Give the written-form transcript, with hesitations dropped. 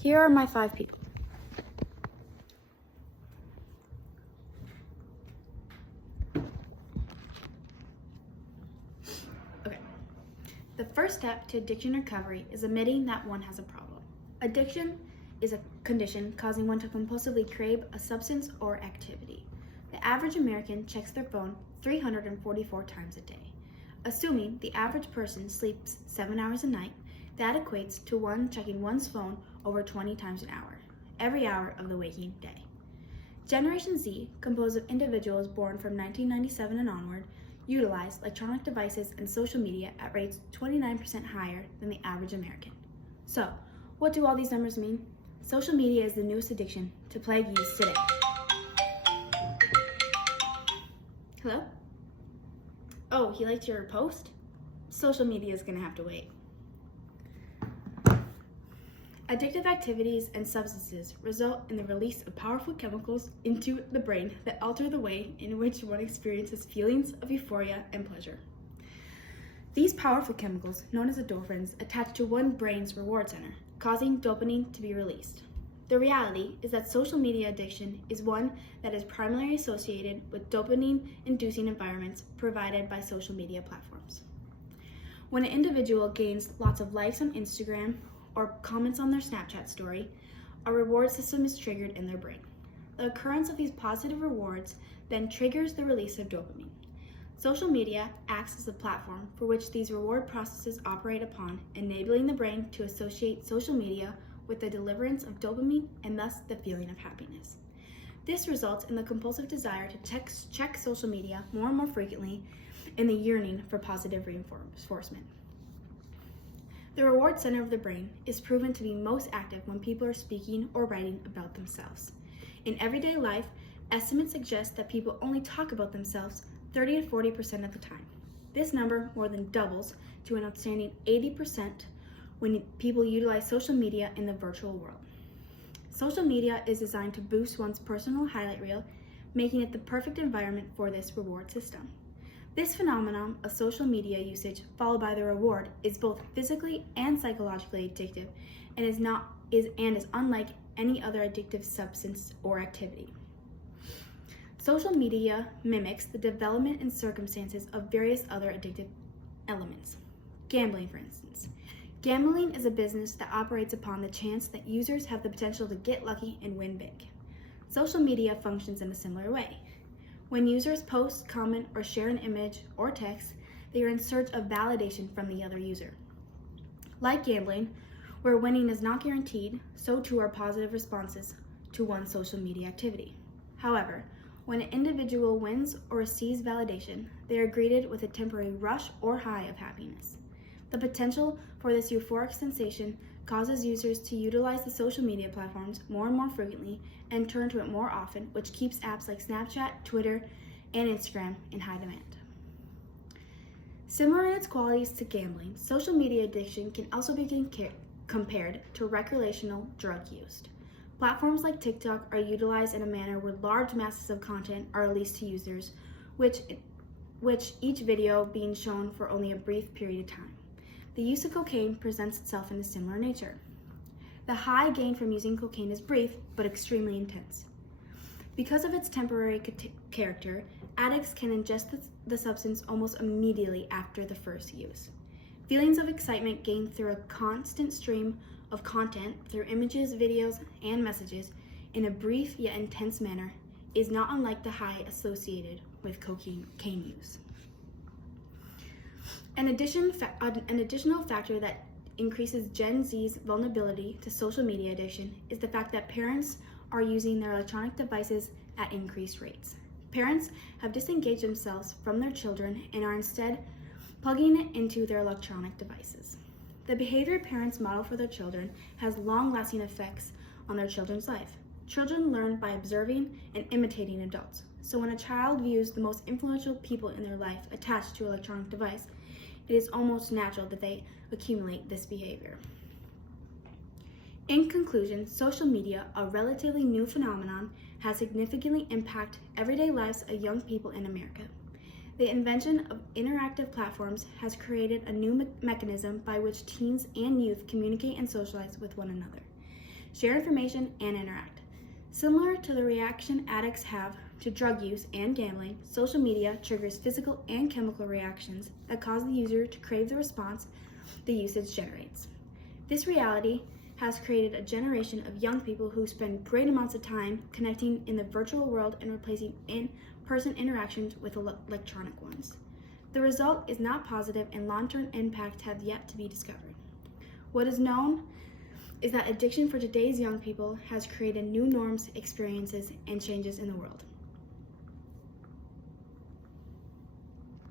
Here are my 5 people. Okay. The first step to addiction recovery is admitting that one has a problem. Addiction is a condition causing one to compulsively crave a substance or activity. The average American checks their phone 344 times a day. Assuming the average person sleeps 7 hours a night, that equates to one checking one's phone over 20 times an hour, every hour of the waking day. Generation Z, composed of individuals born from 1997 and onward, utilize electronic devices and social media at rates 29% higher than the average American. So, what do all these numbers mean? Social media is the newest addiction to plague youth today. Hello? Oh, he liked your post? Social media is gonna have to wait. Addictive activities and substances result in the release of powerful chemicals into the brain that alter the way in which one experiences feelings of euphoria and pleasure. These powerful chemicals, known as endorphins, attach to one brain's reward center, causing dopamine to be released. The reality is that social media addiction is one that is primarily associated with dopamine-inducing environments provided by social media platforms. When an individual gains lots of likes on Instagram or comments on their Snapchat story, a reward system is triggered in their brain. The occurrence of these positive rewards then triggers the release of dopamine. Social media acts as a platform for which these reward processes operate upon, enabling the brain to associate social media with the deliverance of dopamine and thus the feeling of happiness. This results in the compulsive desire to check social media more and more frequently and the yearning for positive reinforcement. The reward center of the brain is proven to be most active when people are speaking or writing about themselves. In everyday life, estimates suggest that people only talk about themselves 30 to 40% of the time. This number more than doubles to an outstanding 80% when people utilize social media in the virtual world. Social media is designed to boost one's personal highlight reel, making it the perfect environment for this reward system. This phenomenon of social media usage followed by the reward is both physically and psychologically addictive and is unlike any other addictive substance or activity. Social media mimics the development and circumstances of various other addictive elements. Gambling, for instance. Gambling is a business that operates upon the chance that users have the potential to get lucky and win big. Social media functions in a similar way. When users post, comment, or share an image or text, they are in search of validation from the other user. Like gambling, where winning is not guaranteed, so too are positive responses to one's social media activity. However, when an individual wins or receives validation, they are greeted with a temporary rush or high of happiness. The potential for this euphoric sensation causes users to utilize the social media platforms more and more frequently and turn to it more often, which keeps apps like Snapchat, Twitter, and Instagram in high demand. Similar in its qualities to gambling, social media addiction can also be compared to recreational drug use. Platforms like TikTok are utilized in a manner where large masses of content are released to users, which each video being shown for only a brief period of time. The use of cocaine presents itself in a similar nature. The high gained from using cocaine is brief, but extremely intense. Because of its temporary character, addicts can ingest the substance almost immediately after the first use. Feelings of excitement gained through a constant stream of content, through images, videos, and messages, in a brief yet intense manner, is not unlike the high associated with cocaine use. An additional factor that increases Gen Z's vulnerability to social media addiction is the fact that parents are using their electronic devices at increased rates. Parents have disengaged themselves from their children and are instead plugging it into their electronic devices. The behavior parents model for their children has long-lasting effects on their children's life. Children learn by observing and imitating adults. So when a child views the most influential people in their life attached to an electronic device, it is almost natural that they accumulate this behavior. In conclusion, social media, a relatively new phenomenon, has significantly impacted everyday lives of young people in America. The invention of interactive platforms has created a new mechanism by which teens and youth communicate and socialize with one another. share information, and interact. Similar to the reaction addicts have to drug use and gambling, social media triggers physical and chemical reactions that cause the user to crave the response the usage generates. This reality has created a generation of young people who spend great amounts of time connecting in the virtual world and replacing in-person interactions with electronic ones. The result is not positive, and long-term impacts have yet to be discovered. What is known is that addiction for today's young people has created new norms, experiences, and changes in the world.